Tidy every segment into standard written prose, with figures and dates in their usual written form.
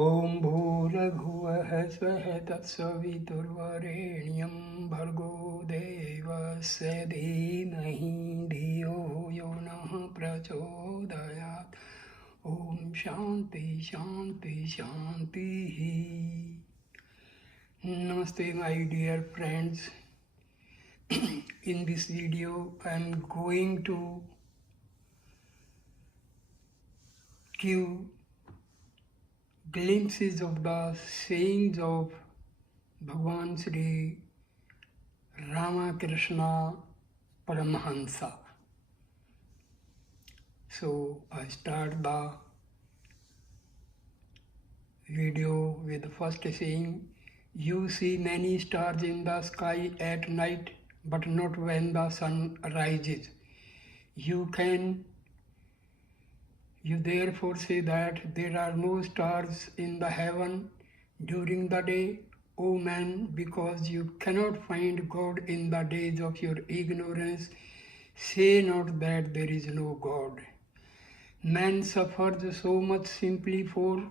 ॐ भूर्भुवः स्वः तत्सवितुर्वरेण्यं भर्गो देवस्य धीमहि धियो यो नः प्रचोदयात्। ॐ शान्ति शान्ति शान्तिः। Namaste my dear friends. In this video I am going to give glimpses of the sayings of Bhagavan Sri Ramakrishna Paramahansa. So I start the video with the first saying, you see many stars in the sky at night, but not when the sun rises. You therefore say that there are no stars in the heaven during the day, O man, because you cannot find God in the days of your ignorance. Say not that there is no God. Man suffers so much simply for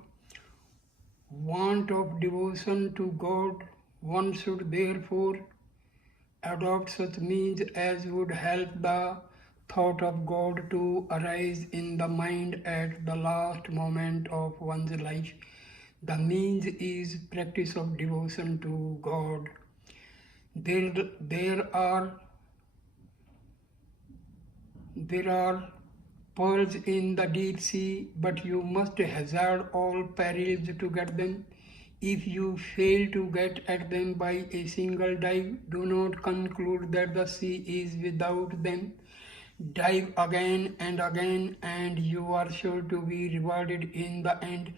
want of devotion to God. One should therefore adopt such means as would help the thought of God to arise in the mind at the last moment of one's life. The means is practice of devotion to God. There are pearls in the deep sea, but you must hazard all perils to get them. If you fail to get at them by a single dive, do not conclude that the sea is without them. Dive again and again, and you are sure to be rewarded in the end.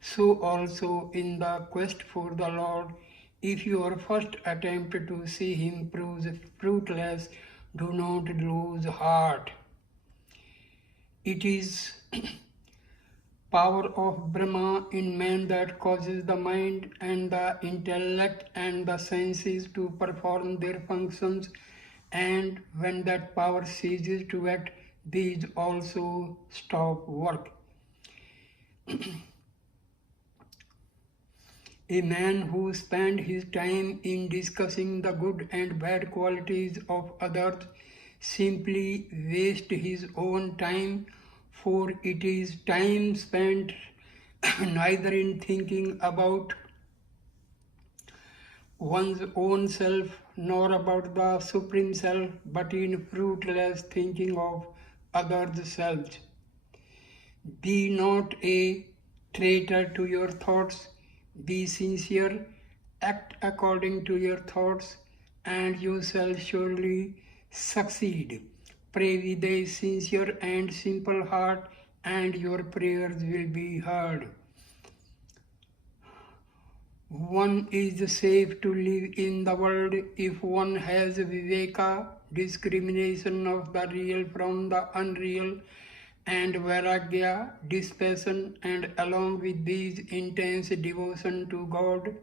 So also in the quest for the Lord, if your first attempt to see Him proves fruitless, do not lose heart. It is power of Brahma in man that causes the mind and the intellect and the senses to perform their functions, and when that power ceases to act, these also stop work. A man who spends his time in discussing the good and bad qualities of others simply wastes his own time, for it is time spent neither in thinking about one's own self nor about the Supreme Self, but in fruitless thinking of others' selves. Be not a traitor to your thoughts, be sincere, act according to your thoughts, and you shall surely succeed. Pray with a sincere and simple heart, and your prayers will be heard. One is safe to live in the world if one has viveka, discrimination of the real from the unreal, and vairagya, dispassion, and along with these intense devotion to God.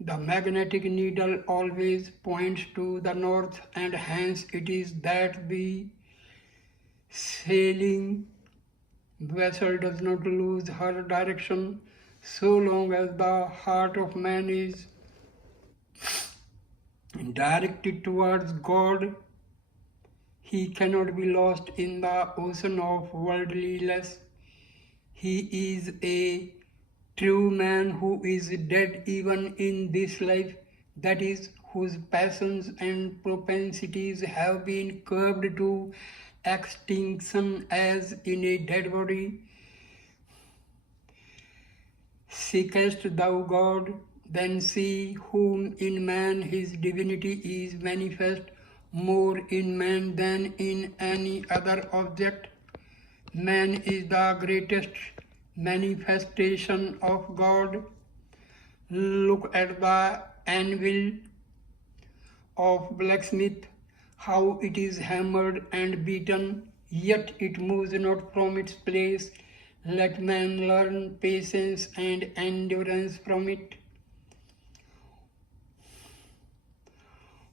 The magnetic needle always points to the north, and hence it is that the sailing vessel does not lose her direction. So long as the heart of man is directed towards God, he cannot be lost in the ocean of worldliness. He is a true man who is dead even in this life, that is, whose passions and propensities have been curbed to extinction as in a dead body. Seekest thou God, then see whom in man his divinity is manifest, more in man than in any other object. Man is the greatest manifestation of God. Look at the anvil of blacksmith, how it is hammered and beaten, yet it moves not from its place. Let man learn patience and endurance from it.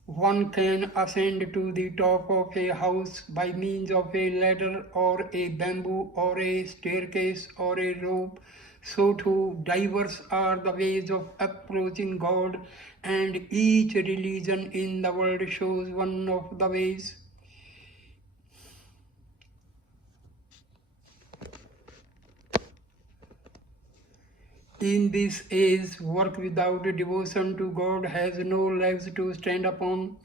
One can ascend to the top of a house by means of a ladder or a bamboo or a staircase or a rope. So too diverse are the ways of approaching God, and each religion in the world shows one of the ways. In this age, work without devotion to God has no legs to stand upon.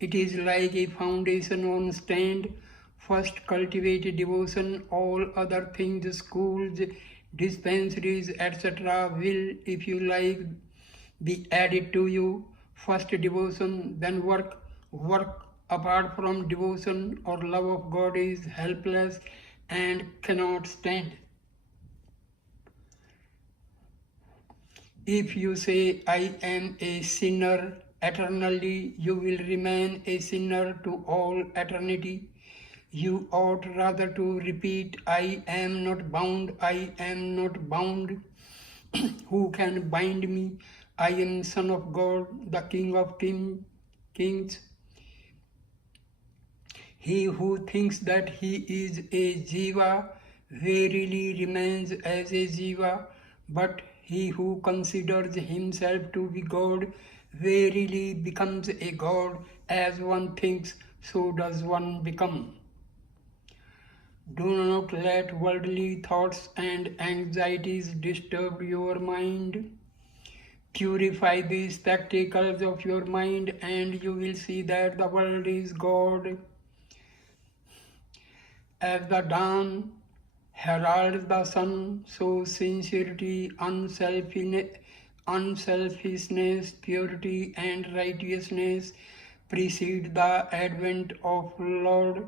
It is like a foundation on stand. First cultivate devotion, all other things, schools, dispensaries, etc. will, if you like, be added to you. First devotion, then work. Work apart from devotion or love of God is helpless and cannot stand. If you say, I am a sinner eternally, you will remain a sinner to all eternity. You ought rather to repeat, I am not bound, I am not bound. Who can bind me? I am Son of God, the King of kings. He who thinks that he is a jiva verily remains as a jiva, but he who considers himself to be God verily becomes a God. As one thinks, so does one become. Do not let worldly thoughts and anxieties disturb your mind. Purify the spectacles of your mind, and you will see that the world is God. As the dawn heralds the sun, so sincerity, unselfishness, purity, and righteousness precede the advent of Lord.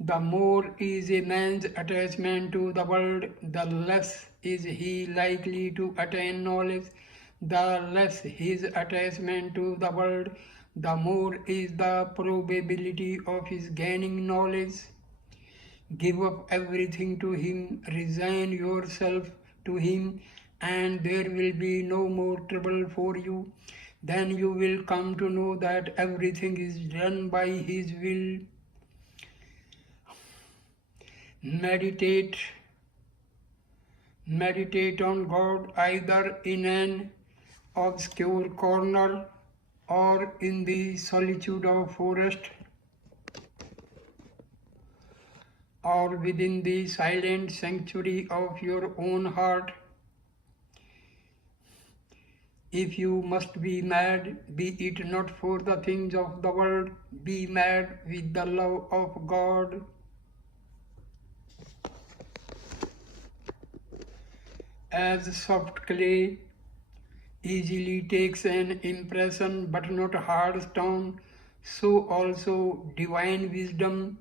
The more is a man's attachment to the world, the less is he likely to attain knowledge. The less his attachment to the world, the more is the probability of his gaining knowledge. Give up everything to him, resign yourself to him, and there will be no more trouble for you. Then you will come to know that everything is done by his will. Meditate on God either in an obscure corner or in the solitude of forest or within the silent sanctuary of your own heart. If you must be mad, be it not for the things of the world, be mad with the love of God. As soft clay easily takes an impression but not hard stone, so also divine wisdom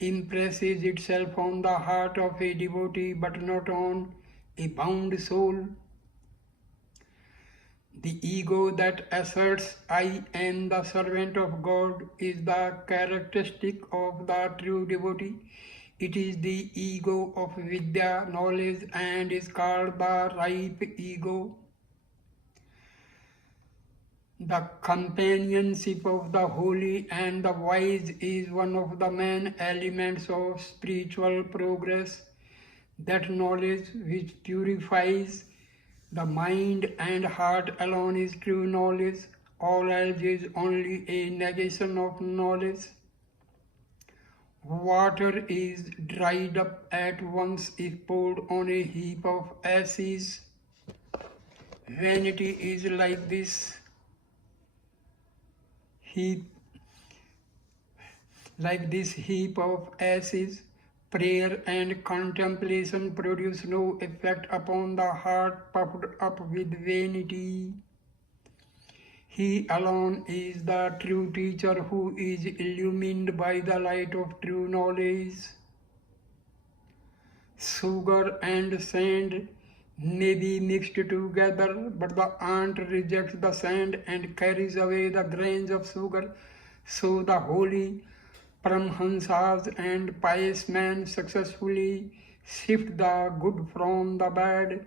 impresses itself on the heart of a devotee but not on a bound soul. The ego that asserts, I am the servant of God, is the characteristic of the true devotee. It is the ego of Vidya, knowledge, and is called the ripe ego. The companionship of the holy and the wise is one of the main elements of spiritual progress. That knowledge which purifies the mind and heart alone is true knowledge. All else is only a negation of knowledge. Water is dried up at once if poured on a heap of ashes. Vanity is like this heap of ashes. Prayer and contemplation produce no effect upon the heart puffed up with vanity. He alone is the true teacher who is illumined by the light of true knowledge. Sugar and sand may be mixed together, but the ant rejects the sand and carries away the grains of sugar. So the holy Paramhansas and pious men successfully sift the good from the bad.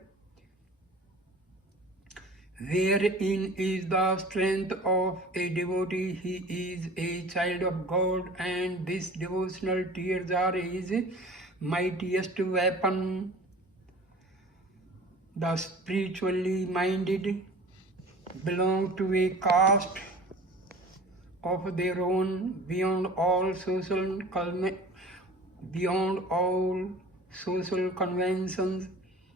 Wherein is the strength of a devotee? He is a child of God, and these devotional tears are his mightiest weapon. The spiritually minded belong to a caste of their own beyond all social conventions.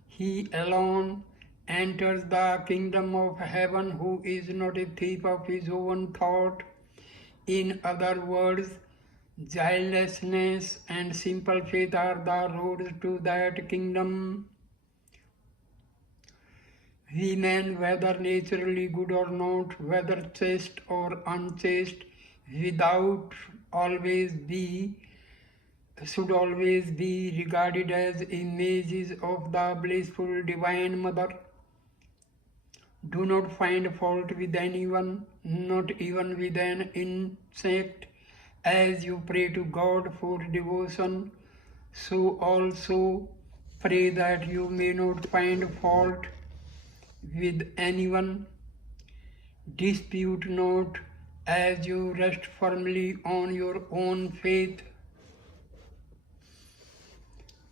He alone enters the kingdom of heaven who is not a thief of his own thought. In other words, childlessness and simple faith are the roads to that kingdom. We men, whether naturally good or not, whether chaste or unchaste, without always be should always be regarded as images of the blissful Divine Mother. Do not find fault with anyone, not even with an insect. As you pray to God for devotion, so also pray that you may not find fault with anyone. Dispute not as you rest firmly on your own faith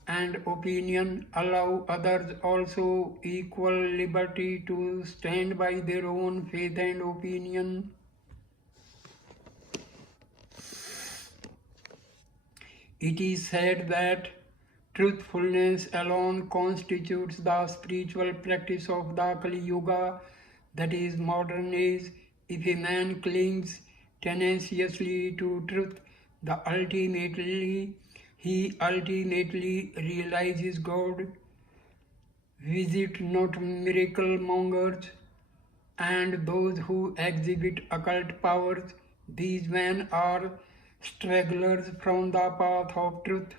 and opinion. Allow others also equal liberty to stand by their own faith and opinion. It is said that truthfulness alone constitutes the spiritual practice of the Kali Yuga, that is modern age. If a man clings tenaciously to truth, he ultimately realizes God. Visit not miracle mongers and those who exhibit occult powers. These men are stragglers from the path of truth.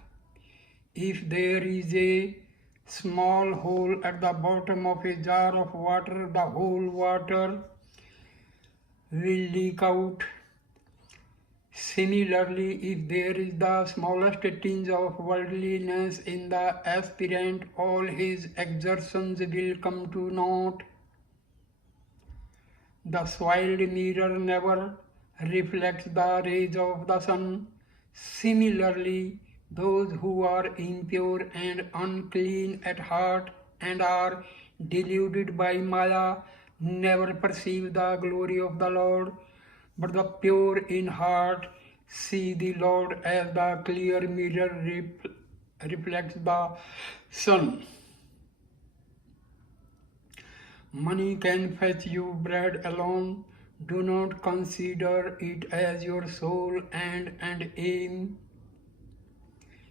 If there is a small hole at the bottom of a jar of water, the whole water will leak out. Similarly, if there is the smallest tinge of worldliness in the aspirant, all his exertions will come to naught. The soiled mirror never reflects the rays of the sun. Similarly, those who are impure and unclean at heart and are deluded by Maya never perceive the glory of the Lord, but the pure in heart see the Lord as the clear mirror reflects the sun. Money can fetch you bread alone. Do not consider it as your sole end and aim.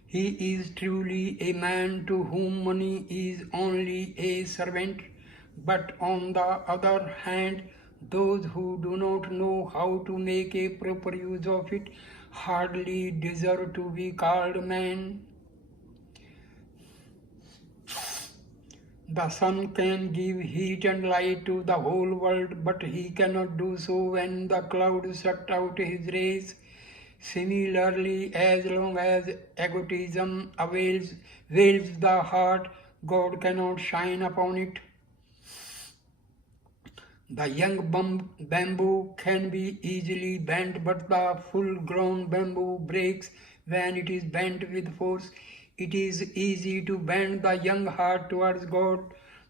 He is truly a man to whom money is only a servant. But on the other hand, those who do not know how to make a proper use of it hardly deserve to be called men. The sun can give heat and light to the whole world, but he cannot do so when the clouds shut out his rays. Similarly, as long as egotism veils the heart, God cannot shine upon it. The young bamboo can be easily bent, but the full-grown bamboo breaks when it is bent with force. It is easy to bend the young heart towards God,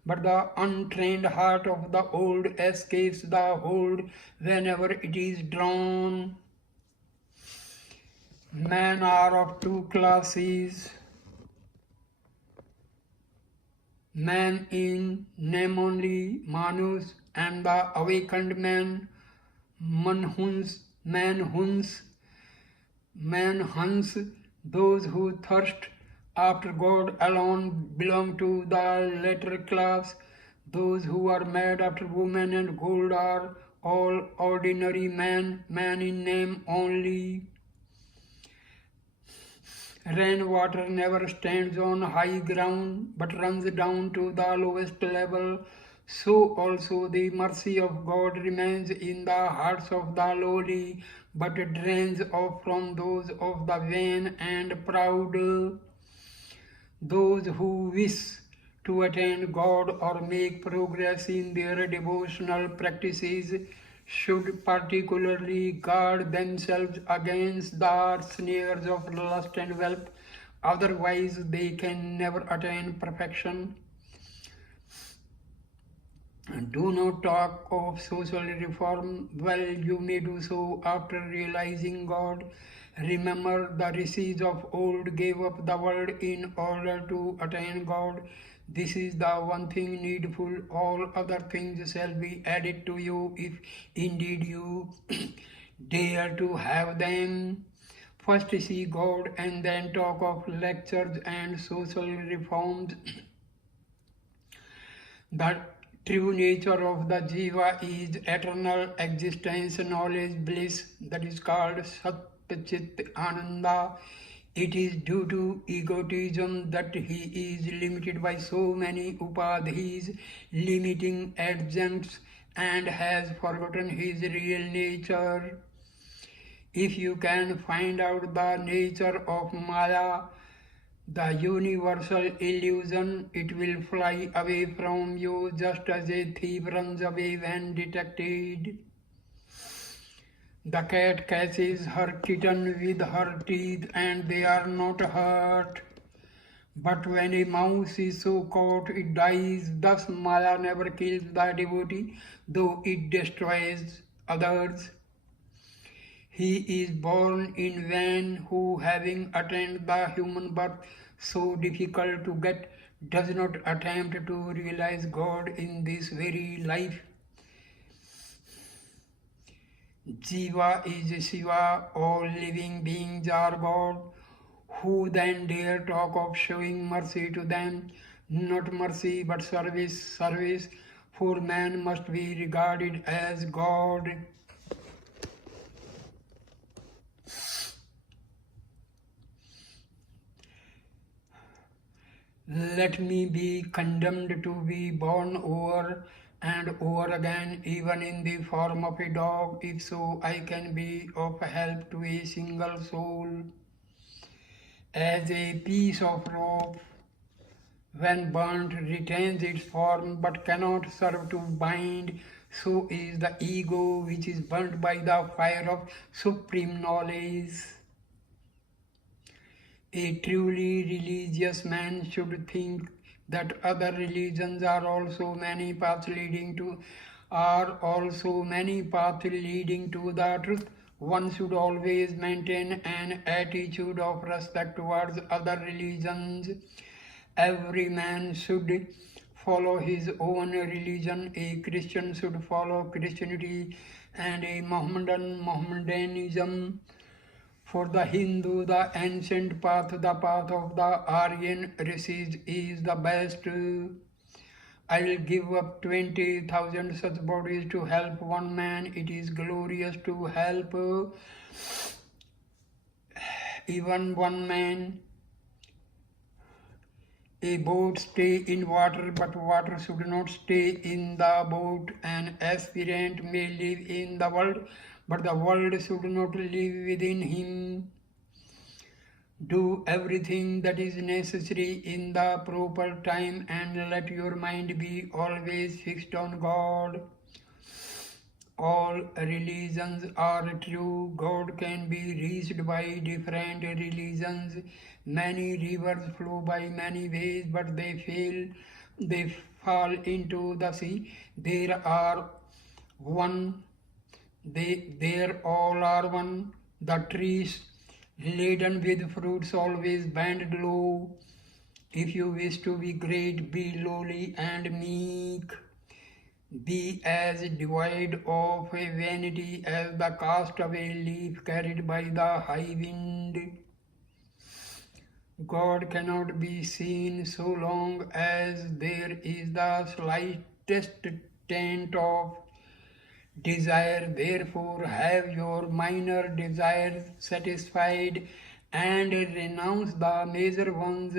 but the untrained heart of the old escapes the hold whenever it is drawn. Men are of two classes. Man in name only, Manus, and the awakened man, Manhuns. Those who thirst after God alone belong to the latter class. Those who are mad after women and gold are all ordinary men, man in name only. Rainwater never stands on high ground, but runs down to the lowest level. So also the mercy of God remains in the hearts of the lowly, but drains off from those of the vain and proud. Those who wish to attain God or make progress in their devotional practices should particularly guard themselves against the snares of lust and wealth, Otherwise, they can never attain perfection. Do not talk of social reform. Well, you may do so after realizing God. Remember, the rishis of old gave up the world in order to attain God. This is the one thing needful. All other things shall be added to you if indeed you dare to have them. First see God and then talk of lectures and social reforms. The true nature of the jiva is eternal existence, knowledge, bliss, that is called Sat Chit Ananda. It is due to egotism that he is limited by so many upadhis, limiting adjuncts, and has forgotten his real nature. If you can find out the nature of Maya, the universal illusion, it will fly away from you just as a thief runs away when detected. The cat catches her kitten with her teeth and they are not hurt. But when a mouse is so caught, it dies. Thus Maya never kills the devotee, though it destroys others. He is born in vain who, having attained the human birth so difficult to get, does not attempt to realize God in this very life. Jiva is Shiva, all living beings are God. Who then dare talk of showing mercy to them? Not mercy but service, for man must be regarded as God. Let me be condemned to be born over and over again, even in the form of a dog, if so I can be of help to a single soul. As a piece of rope, when burnt, retains its form but cannot serve to bind, so is the ego which is burnt by the fire of supreme knowledge. A truly religious man should think that other religions are also many paths leading to the truth. One should always maintain an attitude of respect towards other religions. Every man should follow his own religion. A Christian should follow Christianity and a Mohammedan Mohammedanism. For the Hindu, the ancient path, the path of the Aryan rishis is the best. I will give up 20,000 such bodies to help one man. It is glorious to help even one man. A boat stay in water, but water should not stay in the boat. An aspirant may live in the world, but the world should not live within him. Do everything that is necessary in the proper time and let your mind be always fixed on God. All religions are true. God can be reached by different religions. Many rivers flow by many ways, but they fall into the sea. There all are one. The trees laden with fruits always bend low. If you wish to be great, be lowly and meek. Be as devoid of a vanity as the cast of a leaf carried by the high wind. God cannot be seen so long as there is the slightest taint of desire. Therefore, have your minor desires satisfied and renounce the major ones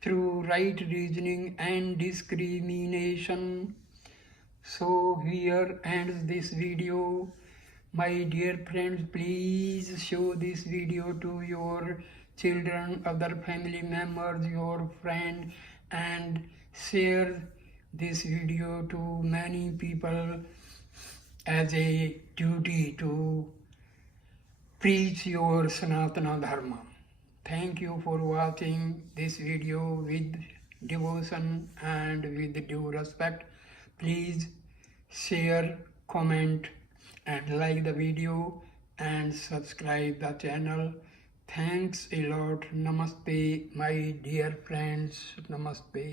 through right reasoning and discrimination. So here ends this video. My dear friends, please show this video to your children, other family members, your friend, and share this video to many people as a duty to preach your Sanatana Dharma. Thank you for watching this video with devotion and with due respect. Please share, comment and like the video and subscribe the channel. Thanks a lot. Namaste, my dear friends. Namaste.